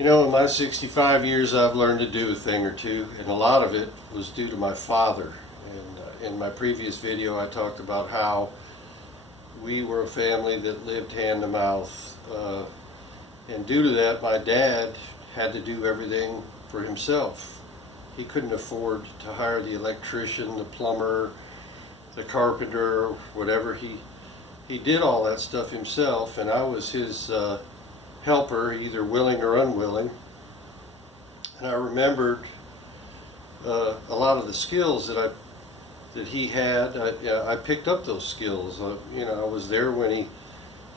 You know, in my 65 years, I've learned to do a thing or two, and a lot of it was due to my father. And in my previous video, I talked about how we were a family that lived hand to mouth. And due to that, my dad had to do everything for himself. He couldn't afford to hire the electrician, the plumber, the carpenter, whatever. He did all that stuff himself, and I was his helper, either willing or unwilling. And I remembered a lot of the skills that he had. I picked up those skills. You know, I was there when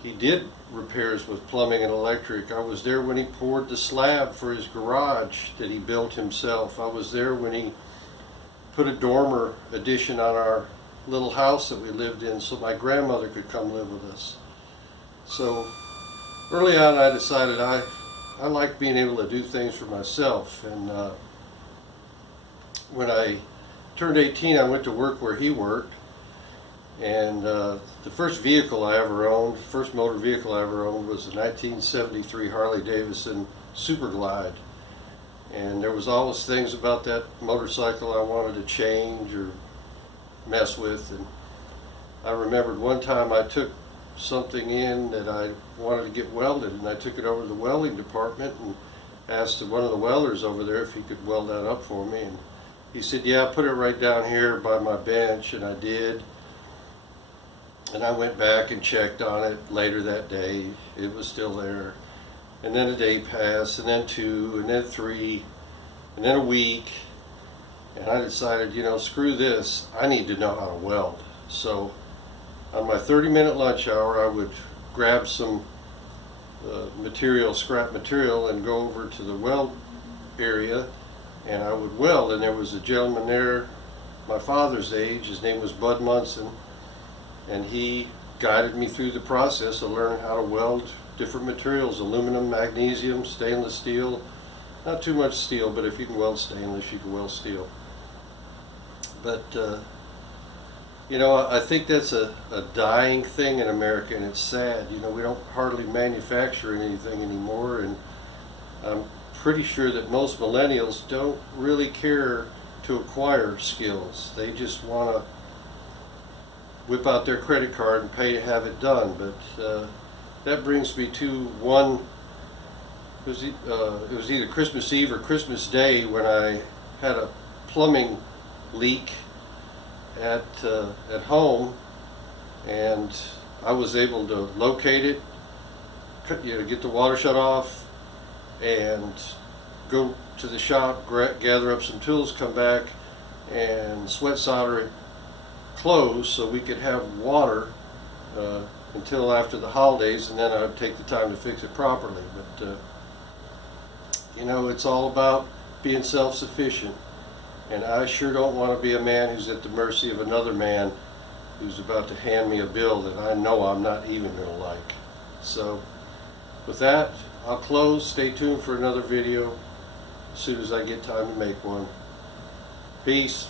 he did repairs with plumbing and electric. I was there when he poured the slab for his garage that he built himself. I was there when he put a dormer addition on our little house that we lived in so my grandmother could come live with us. So early on, I decided I like being able to do things for myself. And when I turned 18, I went to work where he worked. And the first vehicle I ever owned, the first motor vehicle I ever owned, was a 1973 Harley Davidson Super Glide. And there was always things about that motorcycle I wanted to change or mess with. And I remembered one time I took something in that I wanted to get welded, and I took it over to the welding department and asked one of the welders over there if he could weld that up for me. And he said, yeah, put it right down here by my bench, and I did. And I went back and checked on it later that day. It was still there. And then a day passed, and then 2, and then 3, and then a week. And I decided, you know, screw this. I need to know how to weld. So on my 30-minute lunch hour, I would grab some scrap material, and go over to the weld area, and I would weld. And there was a gentleman there, my father's age. His name was Bud Munson. And he guided me through the process of learning how to weld different materials: aluminum, magnesium, stainless steel. Not too much steel, but if you can weld stainless, you can weld steel. But you know, I think that's a dying thing in America, and it's sad. You know, we don't hardly manufacture anything anymore, and I'm pretty sure that most millennials don't really care to acquire skills. They just want to whip out their credit card and pay to have it done. But that brings me to one. It was either Christmas Eve or Christmas Day when I had a plumbing leak at home, and I was able to locate it, get the water shut off, and go to the shop, gather up some tools, come back, and sweat solder it closed so we could have water until after the holidays, and then I'd take the time to fix it properly. But you know, it's all about being self-sufficient, and I sure don't want to be a man who's at the mercy of another man who's about to hand me a bill that I know I'm not even going to like. So with that, I'll close. Stay tuned for another video as soon as I get time to make one. Peace.